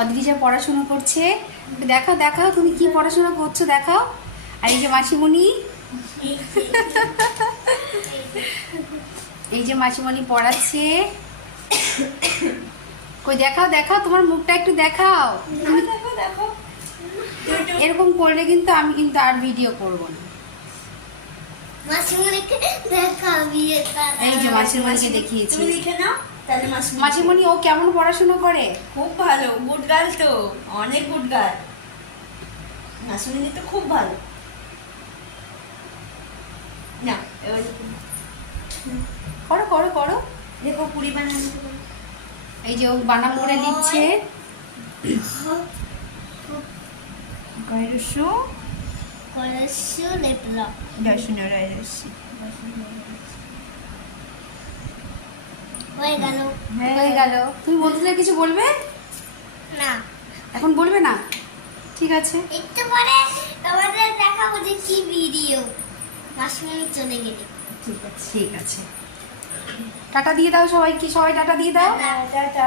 অদ্রিজা পড়াশোনা করছে। দেখাও দেখাও তুমি কি পড়াশোনা করছো দেখাও। আর এই যে মাসিমণি, এই যে মাসিমণি পড়াচ্ছে। কই দেখাও দেখাও তোমার মুখটা একটু দেখাও। এরকম করলে কিন্তু আমি কিন্তু আর ভিডিও করব না। এই যে মাসিমণিকে দেখিয়েছি। মাসিমণি ও কেমন পড়াশোনা করে? খুব ভালো, গুড গার্ল তো, অনেক গুড গার্ল। মাসুমিনি তো খুব ভালো। না এবার করো করো করো। দেখো পুরি বানানো। এই যে ও বানান করে দিচ্ছে। গায়রসু কলসু লেপলা দর্শনা রায়রসি হয়ে গেল। হয়ে গেল। তুমি বন্ধুদের কিছু বলবে? না, এখন বলবে না? ঠিক আছে। একটু পরে তোমাদের দেখাবো যে কি ভিডিও। মাসুমি চলে গেলে ঠিক আছে। ঠিক আছে, টাটা দিয়ে দাও সবাইকে। সবাই টাটা দিয়ে দাও। টাটা।